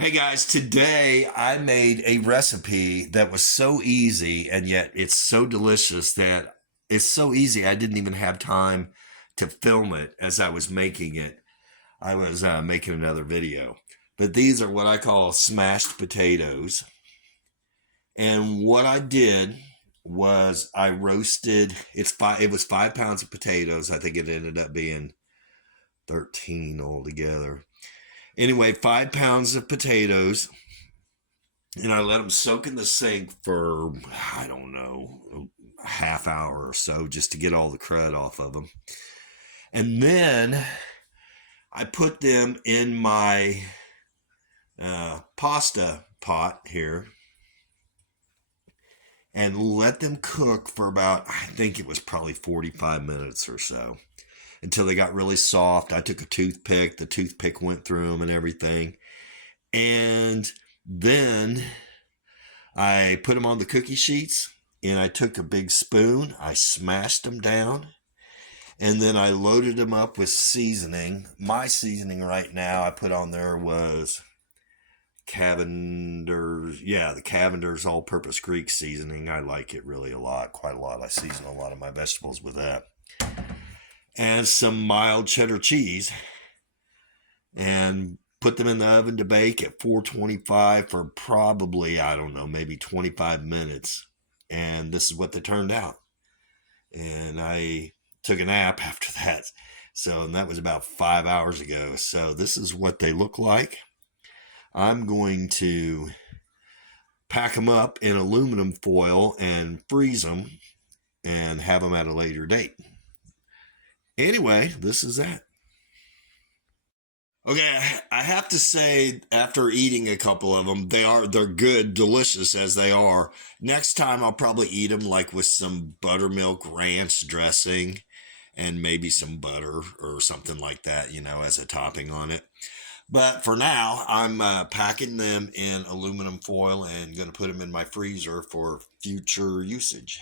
Hey guys, today I made a recipe that was so easy and yet it's so delicious that it's so easy I didn't even have time to film it as I was making it. I was making another video. But these are what I call smashed potatoes. And what I did was I roasted it was 5 pounds of potatoes. I think it ended up being 13 altogether. Anyway, 5 pounds of potatoes, and I let them soak in the sink for, I don't know, a half hour or so just to get all the crud off of them. And then I put them in my pasta pot here and let them cook for about, I think it was probably 45 minutes or so until they got really soft. I took a toothpick, the toothpick went through them and everything. And then I put them on the cookie sheets and I took a big spoon, I smashed them down, and then I loaded them up with seasoning. My seasoning right now I put on there was Cavender's, the Cavender's all-purpose Greek seasoning. I like it really a lot, quite a lot. I season a lot of my vegetables with that. And some mild cheddar cheese, and put them in the oven to bake at 425 for probably, I don't know, maybe 25 minutes. And this is what they turned out. And I took a nap after that. And that was about 5 hours ago. So this is what they look like. I'm going to pack them up in aluminum foil and freeze them and have them at a later date. Anyway, this is that. Okay, I have to say, after eating a couple of them, they're good, delicious as they are. Next time, I'll probably eat them like with some buttermilk ranch dressing and maybe some butter or something like that, as a topping on it. But for now, I'm packing them in aluminum foil and going to put them in my freezer for future usage.